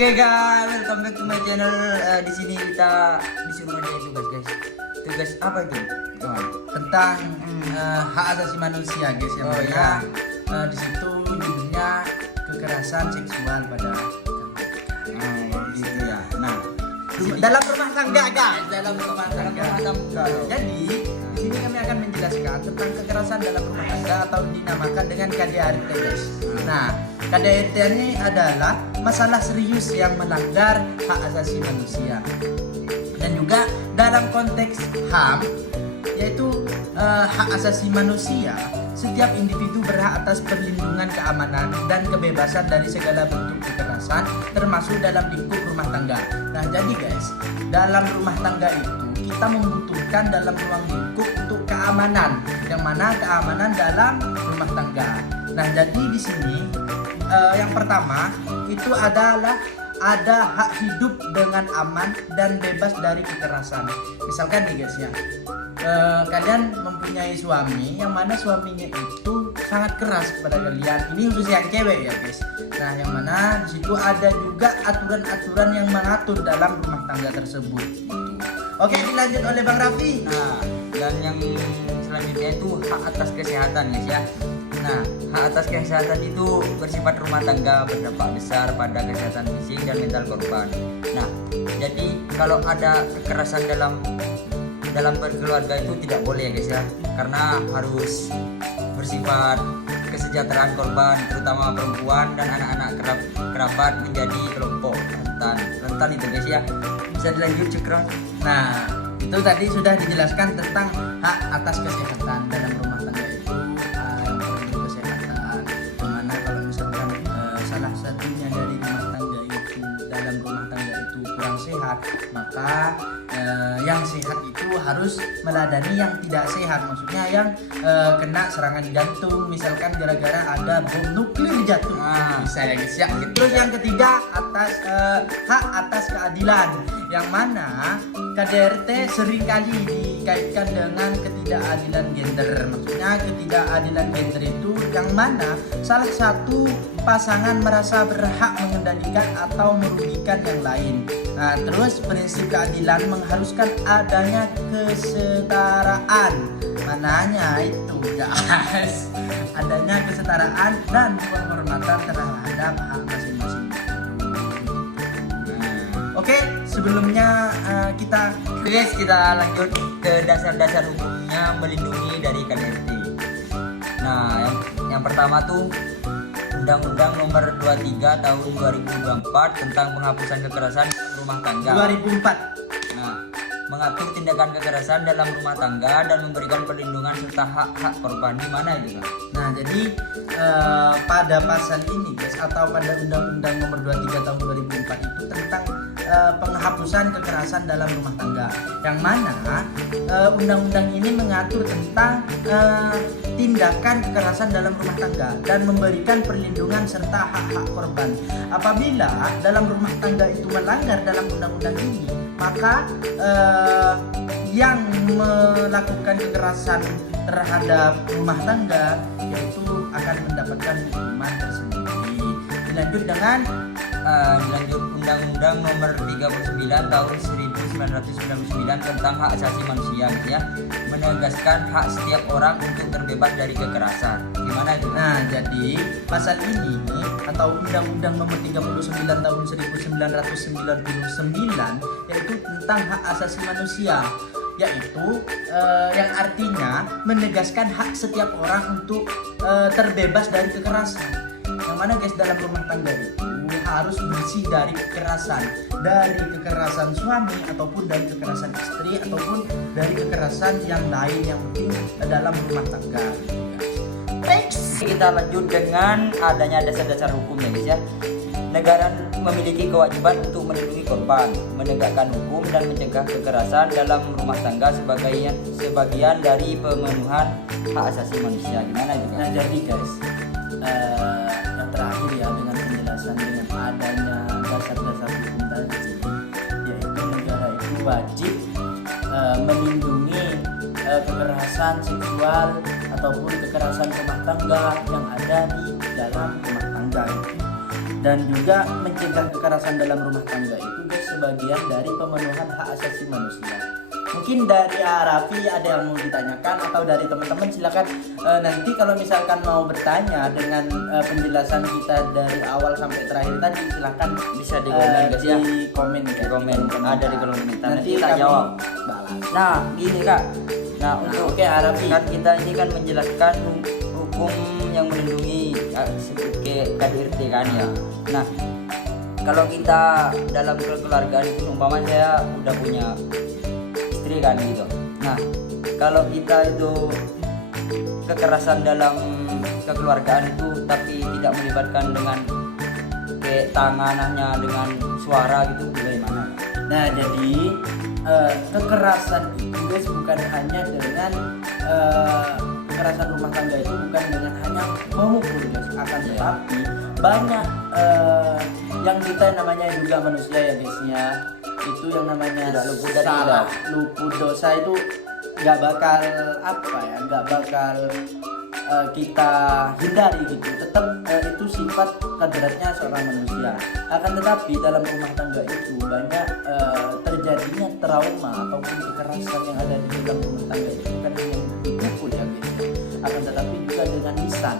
Oke guys, welcome back to my channel. Di sini kita disuruh ada tugas. Tugas apa itu? Tentang hak asasi manusia guys. Yang mana di situ judulnya kekerasan seksual pada gitu ya. Nah, dalam rumah tangga guys, dalam rumah tangga. Jadi di sini kami akan menjelaskan tentang kekerasan dalam rumah tangga atau dinamakan dengan KDRT guys. Nah, KDRT ini adalah masalah serius yang melanggar hak asasi manusia. Dan juga dalam konteks HAM, yaitu hak asasi manusia, setiap individu berhak atas perlindungan keamanan dan kebebasan dari segala bentuk kekerasan, termasuk dalam lingkup rumah tangga. Nah, jadi guys, dalam rumah tangga itu kita membutuhkan dalam ruang lingkup untuk keamanan, yang mana keamanan dalam rumah tangga. Nah, jadi di sini yang pertama itu adalah ada hak hidup dengan aman dan bebas dari kekerasan. Misalkan nih guys ya, kalian mempunyai suami yang mana suaminya itu sangat keras kepada kalian. Ini khusus yang cewek ya guys. Nah, yang mana di situ ada juga aturan-aturan yang mengatur dalam rumah tangga tersebut. Oke, dilanjut oleh Bang Raffi. Nah, dan yang selanjutnya itu hak atas kesehatan guys ya. Nah, hak atas kesehatan itu bersifat rumah tangga, berdampak besar pada kesehatan fisik dan mental korban. Nah, jadi kalau ada kekerasan dalam berkeluarga itu tidak boleh ya guys ya, karena harus bersifat kesejahteraan korban, terutama perempuan dan anak-anak kerabat menjadi kelompok rentan itu guys ya. Bisa dilanjut Cekra. Nah, itu tadi sudah dijelaskan tentang hak atas kesehatan dalam rumah tangga itu. Yang perlu kesehatan, dimana kalau misalkan salah satunya dari rumah tangga itu dalam rumah tangga itu kurang sehat, maka yang sehat itu harus meladani yang tidak sehat. Maksudnya yang kena serangan jantung, misalkan gara-gara ada bom nuklir jatuh. Bisa ya guys ya. Terus yang ketiga hak atas keadilan, yang mana KDRT seringkali dikaitkan dengan ketidakadilan gender. Maksudnya ketidakadilan gender itu yang mana salah satu pasangan merasa berhak mengendalikan atau merugikan yang lain. Nah, terus prinsip keadilan mengharuskan adanya kesetaraan. Mananya itu guys? Adanya kesetaraan dan penghormatan terhadap hak masing-masing. Oke, sebelumnya kita lanjut ke dasar-dasar hukumnya melindungi dari KDRT. Nah, yang pertama tuh Undang-Undang Nomor 23 Tahun 2024 tentang penghapusan kekerasan rumah tangga. 2004. Nah, mengatur tindakan kekerasan dalam rumah tangga dan memberikan perlindungan serta hak-hak korban. Di mana itu, Kak? Nah, jadi pada pasal ini guys, atau pada Undang-Undang Nomor 23 Tahun 2004 itu tentang penghapusan kekerasan dalam rumah tangga, yang mana undang-undang ini mengatur tentang tindakan kekerasan dalam rumah tangga dan memberikan perlindungan serta hak-hak korban. Apabila dalam rumah tangga itu melanggar dalam undang-undang ini, maka yang melakukan kekerasan terhadap rumah tangga yaitu akan mendapatkan hukuman tersendiri. Dilanjut dengan Undang-Undang Nomor 39 Tahun 1999 tentang hak asasi manusia ya, menegaskan hak setiap orang untuk terbebas dari kekerasan. Gimana itu? Nah, jadi pasal ini atau Undang-Undang Nomor 39 Tahun 1999 yaitu tentang hak asasi manusia, yaitu yang artinya menegaskan hak setiap orang untuk terbebas dari kekerasan. Yang mana guys, dalam rumah tangga itu harus bersih dari kekerasan suami ataupun dari kekerasan istri ataupun dari kekerasan yang lain yang penting dalam rumah tangga. Next, kita lanjut dengan adanya dasar-dasar hukum ya guys ya. Negara memiliki kewajiban untuk melindungi korban, menegakkan hukum dan mencegah kekerasan dalam rumah tangga sebagian dari pemenuhan hak asasi manusia. Gimana juga? Nah, jadi guys, yang terakhir ya, dengan penjelasan dengan adanya dasar-dasar hukum tadi, yaitu negara itu wajib melindungi kekerasan seksual ataupun kekerasan rumah tangga yang ada di dalam rumah tangga itu. Dan juga mencegah kekerasan dalam rumah tangga itu guys sebagian dari pemenuhan hak asasi manusia. Mungkin dari Raffi ada yang mau ditanyakan atau dari teman-teman silakan nanti kalau misalkan mau bertanya dengan penjelasan kita dari awal sampai terakhir tadi silakan Bisa di komen guys ya. di komen ya, Di komen, ada di kolom komentar. Nanti kita kami jawab. balas. Nah, gini Kak. Nah, untuk oke, Arafi. kan kita ini kan menjelaskan hukum yang melindungi sebagai KDRT kan ya. Nah, kalau kita dalam kekeluargaan itu umpama saya udah punya istri kan gitu. Nah, kalau kita itu kekerasan dalam kekeluargaan itu tapi tidak melibatkan dengan kayak tanganannya dengan suara gitu bagaimana? Nah, jadi kekerasan itu guys bukan hanya dengan kekerasan rumah tangga itu bukan dengan hanya memukul guys, akan tetapi banyak yang kita namanya juga manusia ya guys ya, itu yang namanya Tidak luput dari salah, ilah. luput dosa itu nggak bakal nggak bakal kita hindari gitu, tetap itu sifat kadratnya seorang manusia. Akan tetapi dalam rumah tangga itu banyak terjadinya trauma ataupun kekerasan yang ada di dalam rumah tangga itu bukan hanya dipukul ya guys, akan tetapi juga dengan lisan,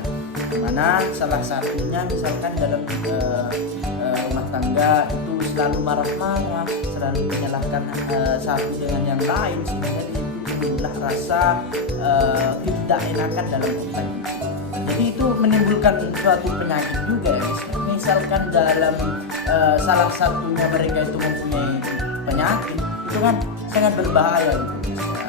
mana salah satunya misalkan dalam rumah tangga itu selalu marah-marah, selalu menyalahkan satu dengan yang lain, sehingga di situ timbullah rasa ketidakenakan dalam konteks itu. Jadi itu menimbulkan suatu penyakit juga ya guys. Misalkan dalam salah satunya mereka itu mempunyai penyakit, itu kan sangat berbahaya gitu guys ya.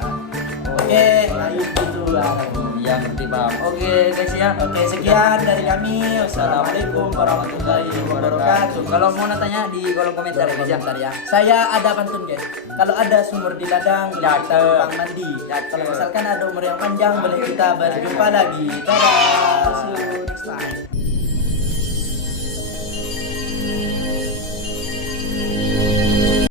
Oke, lanjut gitu lah. Ya ngerti paham. Oke guys ya. Oke, sekian dari kami. Wassalamualaikum warahmatullahi wabarakatuh. Kalau mau tanya di kolom komentar ya guys ya. Komentar ya. Saya ada pantun guys. Kalau ada sumur di ladang, boleh kita numpang mandi. Kalau misalkan ada umur yang panjang, boleh kita berjumpa lagi. Dadah.